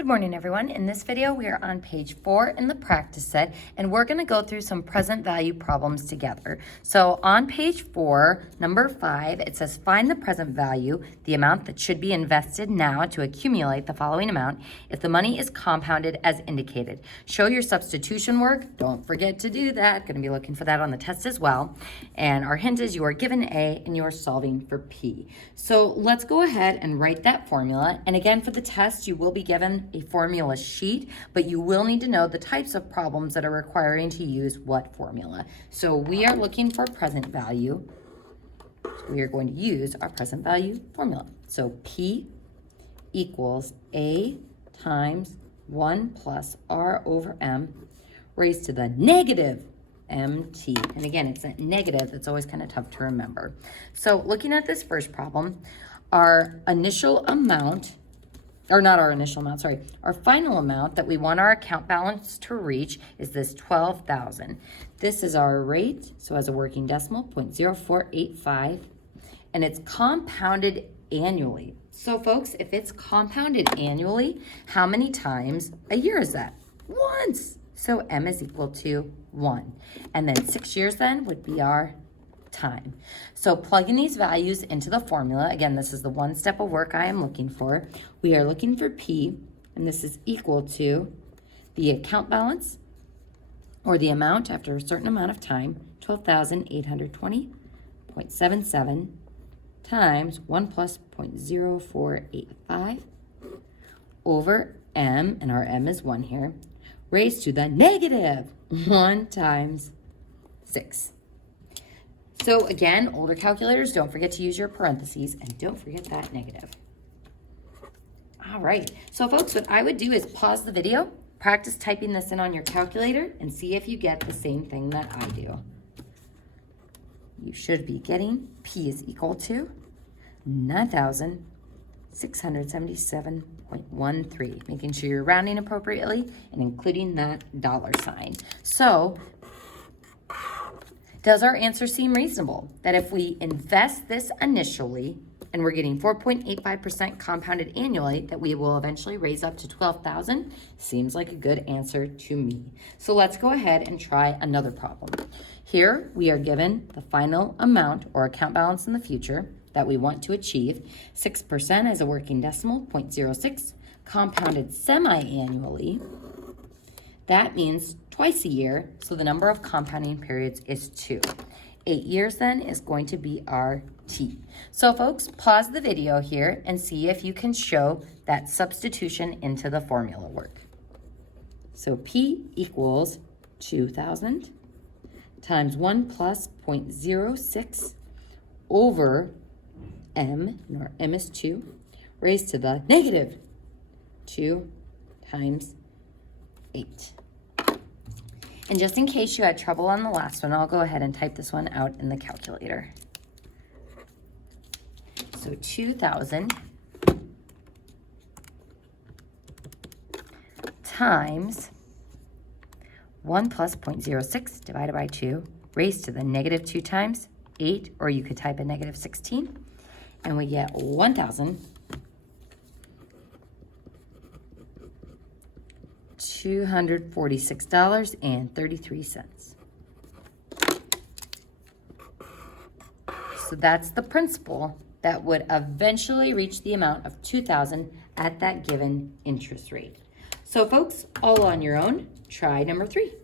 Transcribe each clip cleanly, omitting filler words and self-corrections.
Good morning, everyone. In this video, we are on page 4 in the practice set, and we're going to go through some present value problems together. So on page 4, number 5, it says find the present value, the amount that should be invested now to accumulate the following amount if the money is compounded as indicated. Show your substitution work. Don't forget to do that. Going to be looking for that on the test as well. And our hint is you are given A and you are solving for P. So let's go ahead and write that formula. And again, for the test, you will be given a formula sheet, but you will need to know the types of problems that are requiring to use what formula. So we are looking for present value. So we are going to use our present value formula. So P equals A times 1 plus R over M raised to the negative MT. And again, it's a negative that's always kind of tough to remember. So looking at this first problem, our initial amount, or not our initial amount, sorry, our final amount that we want our account balance to reach is this 12,000. This is our rate, so as a working decimal, 0.0485, and it's compounded annually. So folks, if it's compounded annually, how many times a year is that? Once. So M is equal to 1. And then 6 years then would be our time. So plugging these values into the formula, again, this is the one step of work I am looking for. We are looking for P, and this is equal to the account balance, or the amount after a certain amount of time, 12,820.77 times 1 plus 0.0485 over M, and our M is 1 here, raised to the negative 1 times 6. So again, older calculators, don't forget to use your parentheses, and don't forget that negative. All right, so folks, what I would do is pause the video, practice typing this in on your calculator, and see if you get the same thing that I do. You should be getting P is equal to 9,677.13, making sure you're rounding appropriately and including that dollar sign. So, does our answer seem reasonable? That if we invest this initially and we're getting 4.85% compounded annually, that we will eventually raise up to 12,000? Seems like a good answer to me. So let's go ahead and try another problem. Here we are given the final amount or account balance in the future that we want to achieve. 6% as a working decimal, 0.06, compounded semi-annually. That means twice a year, so the number of compounding periods is 2. 8 years then is going to be our T. So folks, pause the video here and see if you can show that substitution into the formula work. So P equals 2,000 times 1 plus 0.06 over M, and our M is 2, raised to the negative 2 times 8. And just in case you had trouble on the last one, I'll go ahead and type this one out in the calculator. So 2,000 times 1 plus 0.06 divided by 2 raised to the negative 2 times 8, or you could type a negative 16, and we get 1,246.33. So that's the principal that would eventually reach the amount of 2,000 at that given interest rate. So folks, all on your own, try number 3.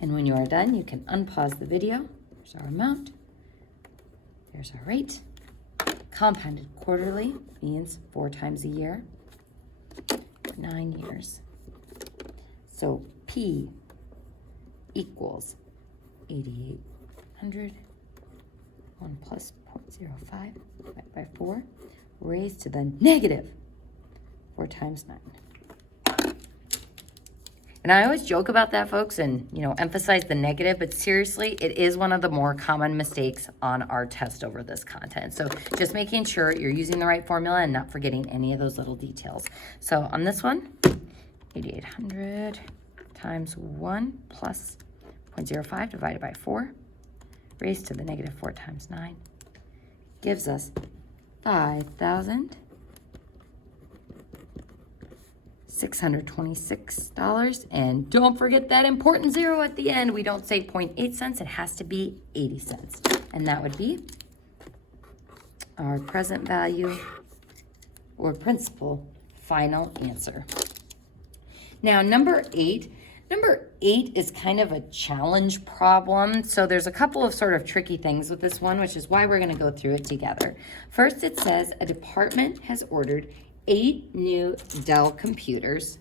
And when you are done, you can unpause the video. There's our amount. There's our rate. Compounded quarterly means 4 times a year, 9 years. So P equals 8,800, 1 plus 0.05 divided by 4, raised to the negative 4 times 9. And I always joke about that, folks, and, emphasize the negative, but seriously, it is one of the more common mistakes on our test over this content. So just making sure you're using the right formula and not forgetting any of those little details. So on this one, 8,800 times 1 plus 0.05 divided by 4, raised to the negative 4 times 9, gives us 5,000 $626. And don't forget that important zero at the end. We don't say 0.8 cents. It has to be 80 cents. And that would be our present value or principal final answer. Now, number eight is kind of a challenge problem. So there's a couple of sort of tricky things with this one, which is why we're going to go through it together. First, it says a department has ordered 8 new Dell computers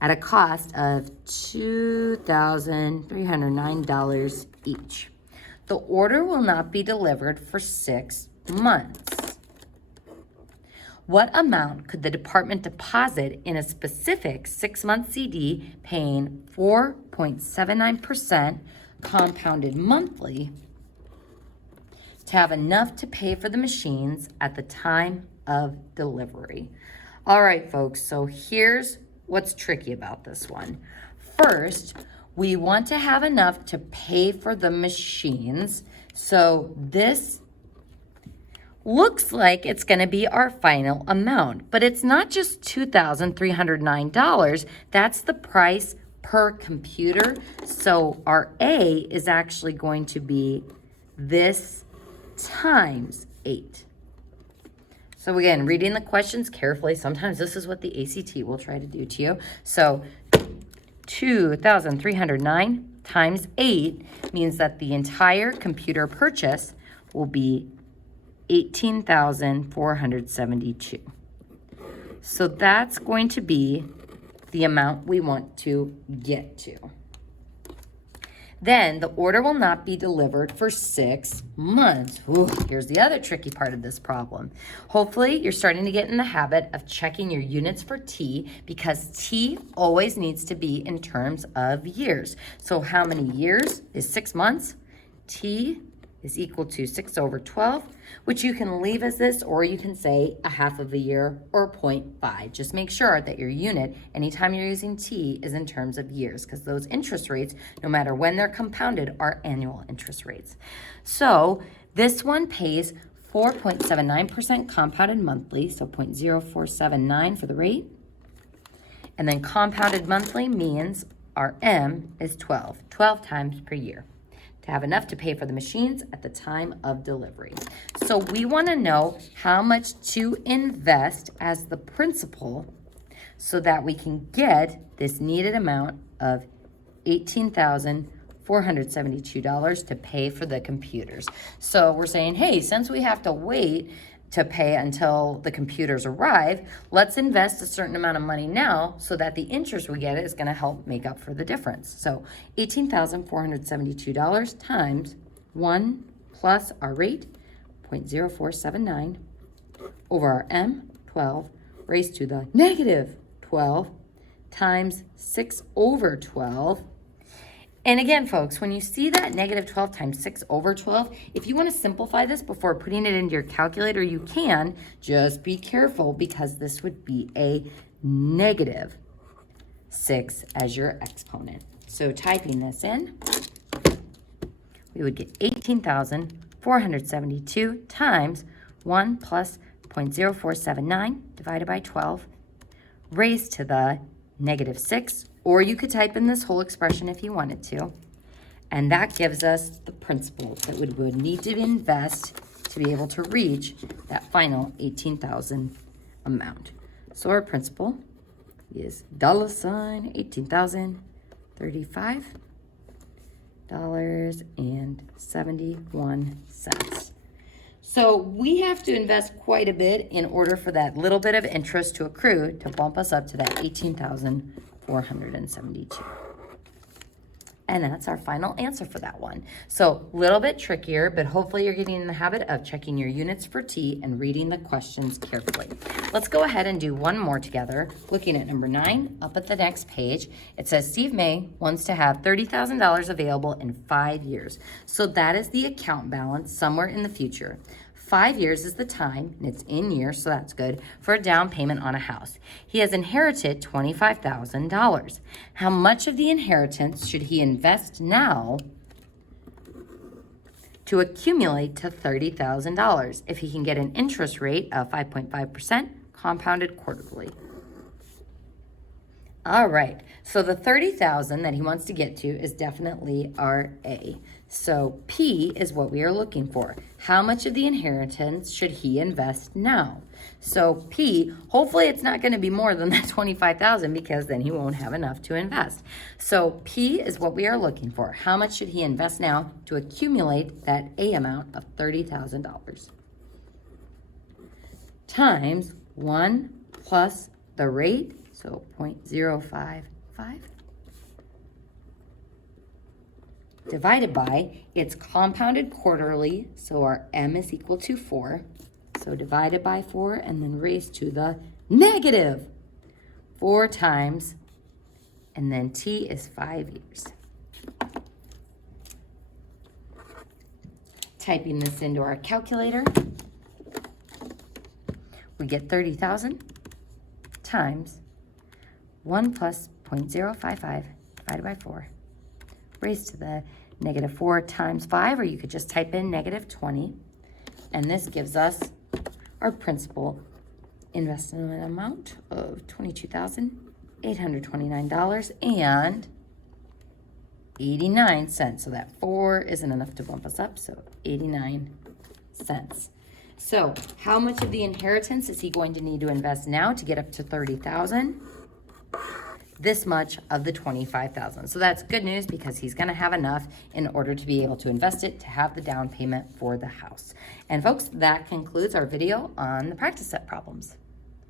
at a cost of $2,309 each. The order will not be delivered for 6 months. What amount could the department deposit in a specific 6-month CD paying 4.79% compounded monthly to have enough to pay for the machines at the time of delivery? All right, folks, so here's what's tricky about this one. First, we want to have enough to pay for the machines. So this looks like it's going to be our final amount, but it's not just $2,309. That's the price per computer. So our A is actually going to be this times 8. So again, reading the questions carefully, sometimes this is what the ACT will try to do to you. So 2,309 times 8 means that the entire computer purchase will be $18,472. So that's going to be the amount we want to get to. Then the order will not be delivered for 6 months. Ooh, here's the other tricky part of this problem. Hopefully you're starting to get in the habit of checking your units for T, because T always needs to be in terms of years. So how many years is 6 months? T is equal to 6 over 12, which you can leave as this, or you can say a half of a year or 0.5. Just make sure that your unit, anytime you're using T, is in terms of years, because those interest rates, no matter when they're compounded, are annual interest rates. So this one pays 4.79% compounded monthly, so 0.0479 for the rate. And then compounded monthly means our M is 12 times per year, to have enough to pay for the machines at the time of delivery. So we want to know how much to invest as the principal so that we can get this needed amount of $18,472 to pay for the computers. So we're saying, hey, since we have to wait to pay until the computers arrive, let's invest a certain amount of money now so that the interest we get is going to help make up for the difference. So $18,472 times 1 plus our rate, 0.0479, over our M, 12, raised to the negative 12, times 6 over 12. And again, folks, when you see that negative 12 times 6 over 12, if you want to simplify this before putting it into your calculator, you can. Just be careful, because this would be a negative 6 as your exponent. So typing this in, we would get 18,472 times 1 plus 0.0479 divided by 12 raised to the negative 6. Or you could type in this whole expression if you wanted to. And that gives us the principal that we would need to invest to be able to reach that final 18,000 amount. So our principal is $18,035.71. So we have to invest quite a bit in order for that little bit of interest to accrue to bump us up to that 18,472. And that's our final answer for that one. So a little bit trickier, but hopefully you're getting in the habit of checking your units for T and reading the questions carefully. Let's go ahead and do one more together. Looking at number 9, up at the next page, it says Steve May wants to have $30,000 available in 5 years. So that is the account balance somewhere in the future. 5 years is the time, and it's in years, so that's good, for a down payment on a house. He has inherited $25,000. How much of the inheritance should he invest now to accumulate to $30,000 if he can get an interest rate of 5.5% compounded quarterly? All right, so the 30,000 that he wants to get to is definitely our A. So P is what we are looking for. How much of the inheritance should he invest now? So P, hopefully it's not going to be more than that 25,000 because then he won't have enough to invest. So P is what we are looking for. How much should he invest now to accumulate that A amount of $30,000? Times 1 plus the rate, so 0.055, divided by its compounded quarterly, so our M is equal to 4. So divided by 4 and then raised to the negative 4 times, and then T is 5 years. Typing this into our calculator, we get 30,000 times 1 plus 0.055 divided by 4 raised to the negative 4 times 5, or you could just type in negative 20. And this gives us our principal investment amount of $22,829.89. So that 4 isn't enough to bump us up, so 89 cents. So how much of the inheritance is he going to need to invest now to get up to 30,000? This much of the 25,000. So that's good news because he's going to have enough in order to be able to invest it to have the down payment for the house. And folks, that concludes our video on the practice set problems.